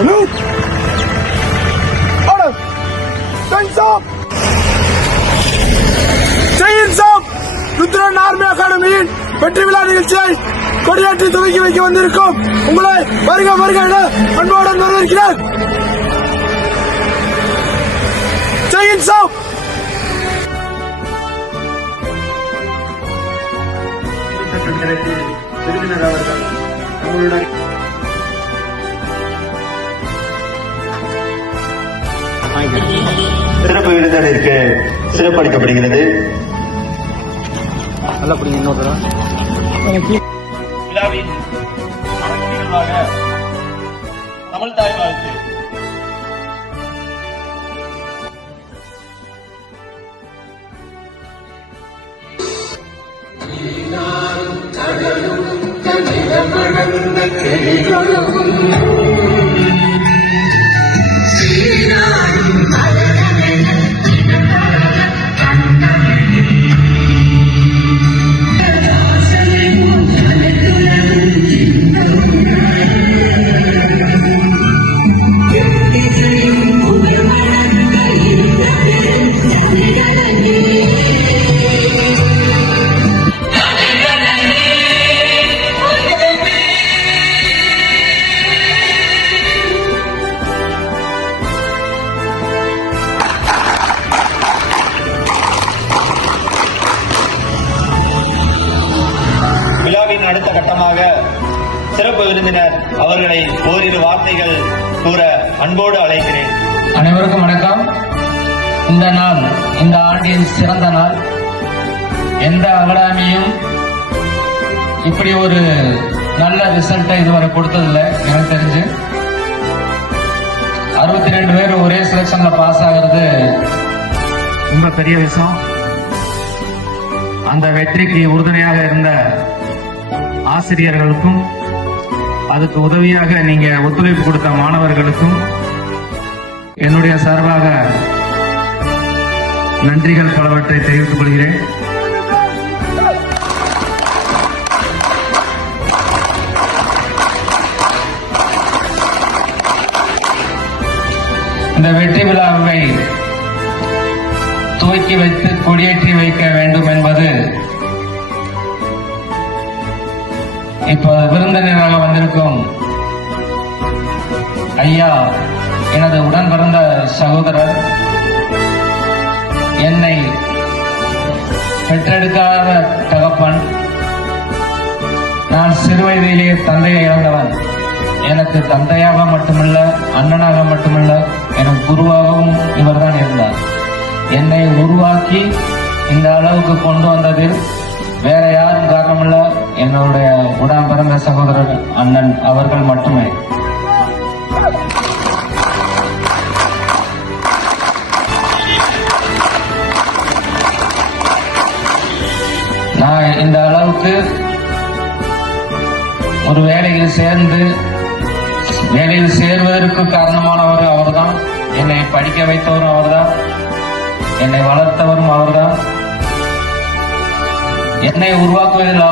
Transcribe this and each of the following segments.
Salute! Order! Hands up! Hands up! Rudran army அகாடமியின் வெற்றி விழா நிகழ்ச்சியை கொடியேற்றி துவக்கி வைக்க வந்திருக்கும் உங்களை வருக வருக என அன்புடன் வரவேற்கிறேன். Hands up! விருந்தினர் அவர்கள் நம்மளுடன் சிறப்பு விருந்தினருக்கு சிறப்பளிக்கப்படுகிறது. விழாவின் நிகழ்வாக தமிழ் தாய் வாழ்த்து. விழாவின் அடுத்த கட்டமாக சிறப்பு விருந்தினர் அவர்களை ஓரிரு வார்த்தைகள் கூற அன்போடு அழைக்கிறேன். அனைவருக்கும் வணக்கம். இந்த நாள் இந்த ஆண்டின் சிறந்த நாள். எந்த அகாடமியும் இப்படி ஒரு நல்ல ரிசல்ட்டை இதுவரை கொடுத்ததில்லை எனக்கு தெரிஞ்சு. 62 பேர் ஒரே செலக்ஷன்ல பாஸ் ஆகிறது ரொம்ப பெரிய விஷயம். அந்த வெற்றிக்கு உறுதுணையாக இருந்த ஆசிரியர்களுக்கும் அதுக்கு உதவியாக நீங்க ஒத்துழைப்பு கொடுத்த மாணவர்களுக்கும் என்னுடைய சார்பாக நன்றிகள் பலவற்றை தெரிவித்துக் கொள்கிறேன். இந்த வெற்றி விழாவை துவக்கி வைத்து கொடியேற்றி வைக்க வேண்டும் என்பது இப்ப விருந்தினராக வந்திருக்கும் ஐயா, எனது உடன் பிறந்த சகோதரர், என்னை பெற்றெடுக்காத தகப்பன், நான் சிறுவயதிலேயே தந்தையை இழந்தவன். எனக்கு தந்தையாக மட்டுமல்ல, அண்ணனாக மட்டுமல்ல, எனக்கு குருவாகவும் இவர்தான் இருந்தார். என்னை உருவாக்கி இந்த அளவுக்கு கொண்டு வந்ததில் வேற யாரும் காரணமில்ல, என்னுடைய உடன் பிறந்த சகோதரர் அண்ணன் அவர்கள் மட்டுமே. நான் இந்த அளவுக்கு ஒரு வேலையில் சேர்வதற்கு காரணமானவர் அவர்தான். என்னை படிக்க வைத்தவரும் அவர்தான், என்னை வளர்த்தவரும் அவர்தான். என்னை உருவாக்குவதில்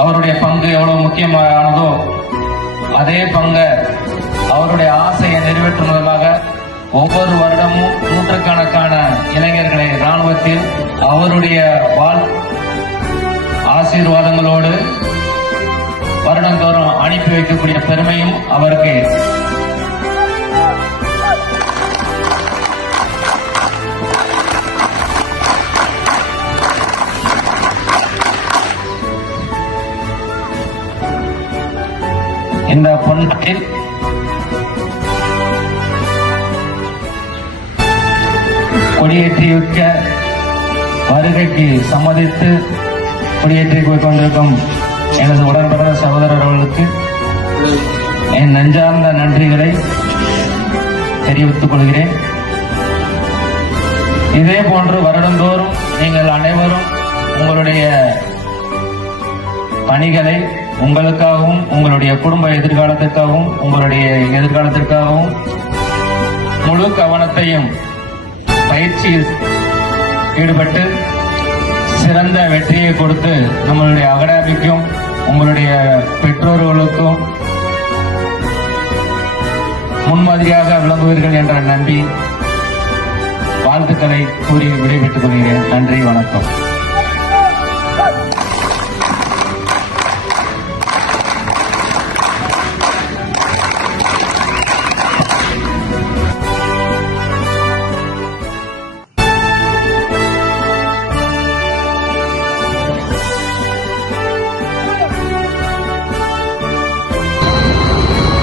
அவருடைய பங்கு எவ்வளவு முக்கியமானதோ அதே பங்கு அவருடைய ஆசையை நிறைவேற்றும் விதமாக ஒவ்வொரு வருடமும் நூற்றுக்கணக்கான இளைஞர்களை இராணுவத்தில் அவருடைய ஆசீர்வாதங்களோடு வருடந்தோறும் அனுப்பி வைக்கக்கூடிய பெருமையும் அவருக்கு. இந்த பொன்னாட்டில் கொடியேற்றி வைக்க வருகைக்கு சம்மதித்து கொடியேற்றி கொண்டிருக்கும் எனது உடன்பிறந்த சகோதரர்களுக்கு என் நெஞ்சார்ந்த நன்றிகளை தெரிவித்துக் கொள்கிறேன். இதே போன்று வருடந்தோறும் நீங்கள் அனைவரும் உங்களுடைய பணிகளை உங்களுக்காகவும் உங்களுடைய குடும்ப எதிர்காலத்திற்காகவும் உங்களுடைய எதிர்காலத்திற்காகவும் முழு கவனத்தையும் பயிற்சியில் ஈடுபட்டு சிறந்த வெற்றியை கொடுத்து நம்மளுடைய அகாடமிக்கும் உங்களுடைய பெற்றோர்களுக்கும் முன்மாதிரியாக விளங்குவீர்கள் என்ற நம்பி வாழ்த்துக்களை கூறி விடைபெற்றுக் கொள்கிறேன். நன்றி, வணக்கம்.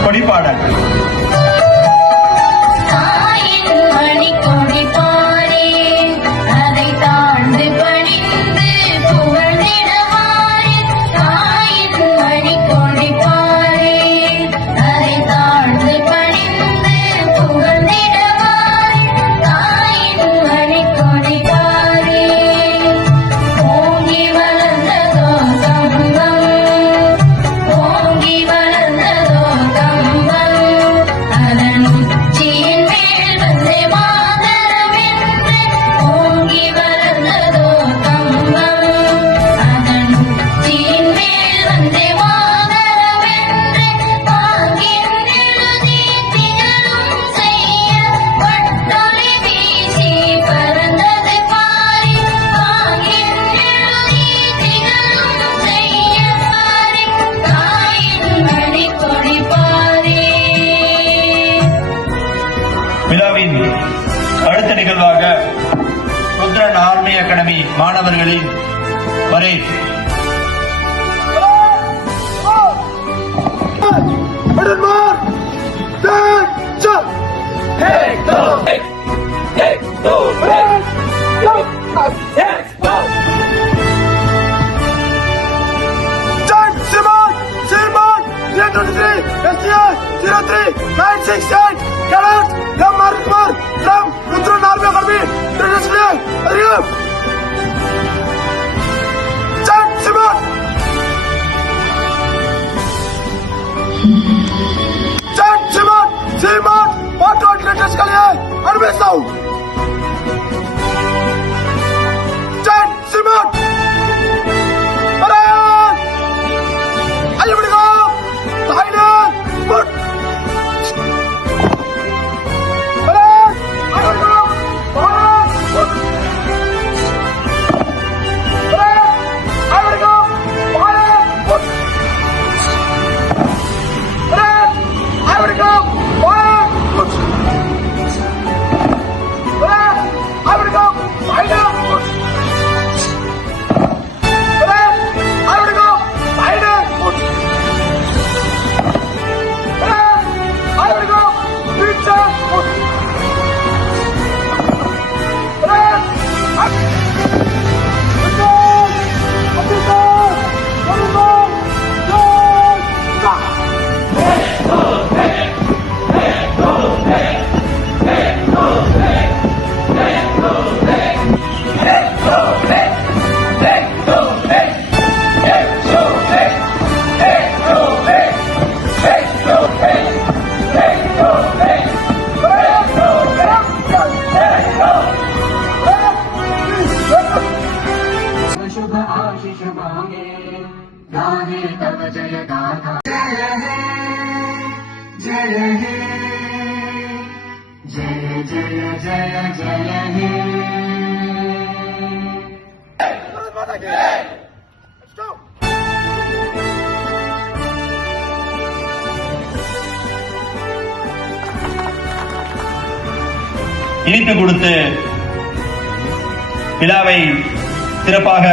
கொடிப்பாடல். தாயின் மணிக்கொடி பாரே, அதை தாழ்ந்து பணிந்து புகழ்ந்திடுவாரே. தாயின் மணிக்கொடி பாரே, அதை தாழ்ந்து பணிந்து புகழ்ந்திடுவாரே. தாயின் மணிக்கொடி பாரே, ஓங்கி வளர்ந்ததோ கம்பம், ஓங்கி வளர்ந்ததோ கம்பம், அதன் உச்சியின் மேல் வந்து மாதரமென்று. ஓங்கி வளர்ந்ததோ கம்பம், அதன் உச்சியின் மேல் வந்து மாதரமென்று. பாங்கின் எழுதி திகழும் செய்ய வட்டொலி வீசி பறந்தது பாரி. பாங்கின் எழுதி திகழும் செய்ய பாரி, தாயின் மணிக்கொடி பாரே. விழாவின் அடுத்த நிகழ்வாக ருத்ரன் ஆர்மி அகாடமி மாணவர்களின் பரேட். शुभ आशीष मांगे, गाहे तब जय गाथा। जय हे, जय हे, जय जय जय जय हे। இனிப்பு கொடுத்து விழாவை சிறப்பாக